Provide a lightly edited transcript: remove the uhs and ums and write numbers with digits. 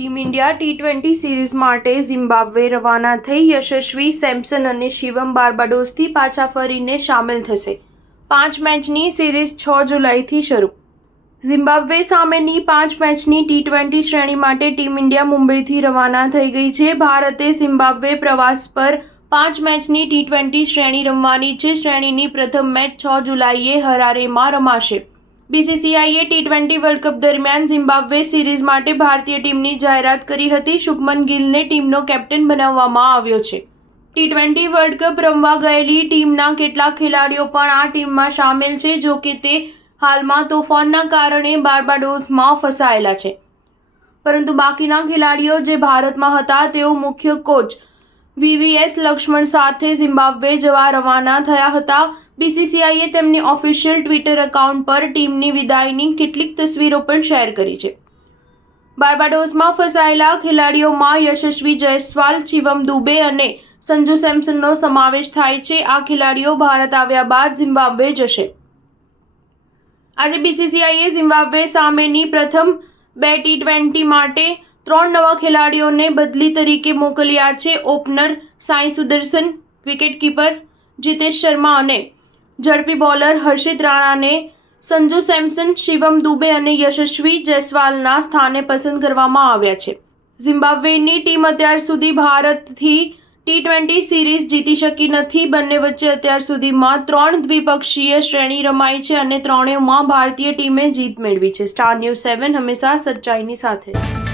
Team India T20 series માટે Zimbabwe રવાના થઈ યશસ્વી સેમસન અને શિવમ બાર્બાડોસથી પાછા ફરીને સામેલ થશે। 5 મેચની સિરીઝ 6 જુલાઈથી શરૂ। ઝિમ્બાબ્વે સામેની 5 મેચની ટી20 શ્રેણી માટે ટીમ ઇન્ડિયા મુંબઈથી રવાના થઈ ગઈ છે। ભારતે ઝિમ્બાબ્વે પ્રવાસ પર 5 મેચની ટી20 શ્રેણી રમવાની છે। શ્રેણીની પ્રથમ મેચ 6 જુલાઈએ હરારેમાં રમાશે। બીસીસીઆઈએ ટી20 વર્લ્ડ કપ દરમિયાન ઝિમ્બાબ્વે સિરીઝ માટે ભારતીય ટીમની જાહેરાત કરી હતી। શુભમન ગિલને ટીમનો કેપ્ટન બનાવવામાં આવ્યો છે। ટી20 વર્લ્ડ કપ રમવા ગયેલી ટીમના કેટલાક ખેલાડીઓ પણ આ ટીમમાં સામેલ છે, જો કે તે હાલમાં તોફાનના કારણે બાર્બાડોસમાં ફસાયેલા છે, પરંતુ બાકીના ખેલાડીઓ જે ભારતમાં હતા તેઓ મુખ્ય કોચ વીવીએસ લક્ષ્મણ સાથે ઝિમ્બાબ્વે જવા રવાના થયા હતા। બીસીસીઆઈએ તેમની ઓફિશિયલ ટ્વિટર એકાઉન્ટ પર ટીમની વિદાયની કેટલીક તસવીરો પણ શેર કરી છે। બાર્બાડોસમાં ફસાયેલા ખેલાડીઓમાં યશસ્વી જયસ્વાલ, શિવમ દુબે અને સંજુ સેમસનનો સમાવેશ થાય છે। આ ખેલાડીઓ ભારત આવ્યા બાદ ઝિમ્બાબ્વે જશે। આજે બીસીસીઆઈએ ઝિમ્બાબ્વે સામેની પ્રથમ 2 ટી20 માટે 3 નવા ખેલાડીઓને બદલી તરીકે મોકલ્યા છે। ઓપનર સાઈ સુદર્શન, વિકેટકીપર જીતેશ શર્મા અને ઝડપી બોલર હર્ષિત રાણાને સંજુ સેમસન, શિવમ દુબે અને યશસ્વી જયસ્વાલના સ્થાને પસંદ કરવામાં આવ્યા છે। ઝિમ્બાબ્વેની ટીમ અત્યાર સુધી ભારતથી ટી20 સિરીઝ જીતી શકી નથી। બંને વચ્ચે અત્યાર સુધીમાં 3 દ્વિપક્ષીય શ્રેણી રમાઈ છે અને ત્રણેયમાં ભારતીય ટીમે જીત મેળવી છે। સ્ટાર ન્યૂઝ 7 હંમેશા સચ્ચાઈની સાથે।